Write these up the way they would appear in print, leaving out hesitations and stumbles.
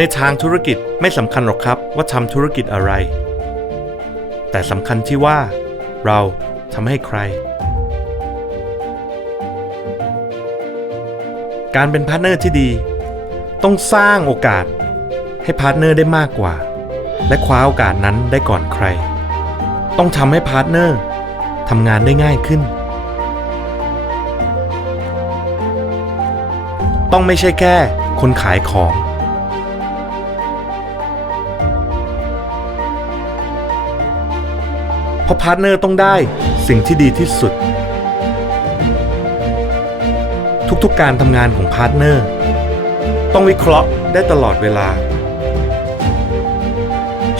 ในทางธุรกิจไม่สำคัญหรอกครับว่าทำธุรกิจอะไรแต่สำคัญที่ว่าเราทำให้ใครการเป็นพาร์ทเนอร์ที่ดีต้องสร้างโอกาสให้พาร์ทเนอร์ได้มากกว่าและคว้าโอกาสนั้นได้ก่อนใครต้องทำให้พาร์ทเนอร์ทำงานได้ง่ายขึ้นต้องไม่ใช่แค่คนขายของเพราะพาร์ทเนอร์ต้องได้สิ่งที่ดีที่สุดทุกๆการทำงานของพาร์ทเนอร์ต้องวิเคราะห์ได้ตลอดเวลา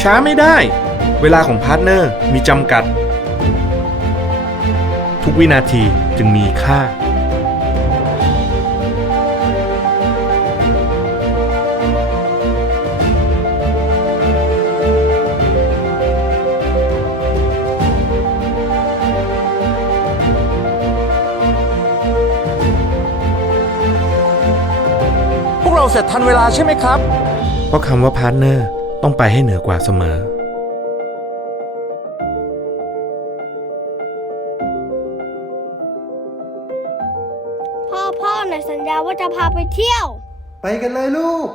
ช้าไม่ได้เวลาของพาร์ทเนอร์มีจำกัดทุกวินาทีจึงมีค่าพวกเราเสร็จทันเวลาใช่ไหมครับเพราะคำว่าพาร์ทเนอร์ต้องไปให้เหนือกว่าเสมอพ่อไหนสัญญาว่าจะพาไปเที่ยว ไปกันเลยลูก